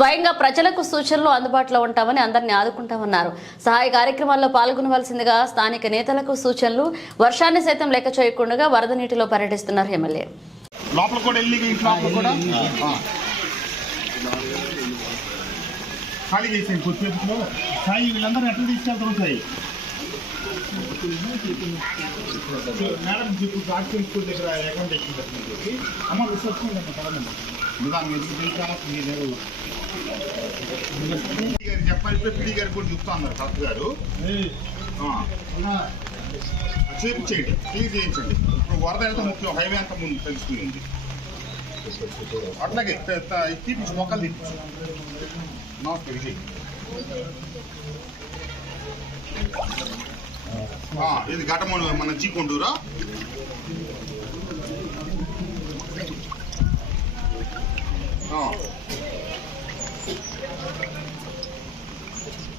స్వయంగా ప్రజలకు సూచనలు అందుబాటులో ఉంటామని అందరినీ ఆదుకుంటామన్నారు. సహాయ కార్యక్రమాల్లో పాల్గొనవలసిందిగా స్థానిక నేతలకు సూచనలు వర్షాన్ని సైతం లెక్క చేయకుండా వరద నీటిలో పర్యటిస్తున్నారు ఎమ్మెల్యే. లోపల కూడా వెళ్ళి లోపల కూడా? ఖాళీ చేసేయండి కొద్దిసేపులో సాయి వీళ్ళందరూ ఎట్లా తీసుకెళ్తారు సాయి. మేడం ఇప్పుడు డాక్టర్ స్కూల్ దగ్గర అకౌంట్ ఎక్కింది అమ్మ రిసెప్షన్ పడదండి దాన్ని ఎందుకు తెలిసామో మీరు చెప్పాలి పిడి గారు కూడా చూస్తా ఉన్నారు కలెక్టర్ గారు ఆ. క్లీన్ చేయించండి ఇప్పుడు వరద ఎంత ముఖ్యం హైవే ఎంత ముందు తెలుసుకుంది అట్లాగే తీపించు మొక్కలు తీపించు నమస్తే విజయ్ ఇది ఘటమను మన జీ కొండూరా よし。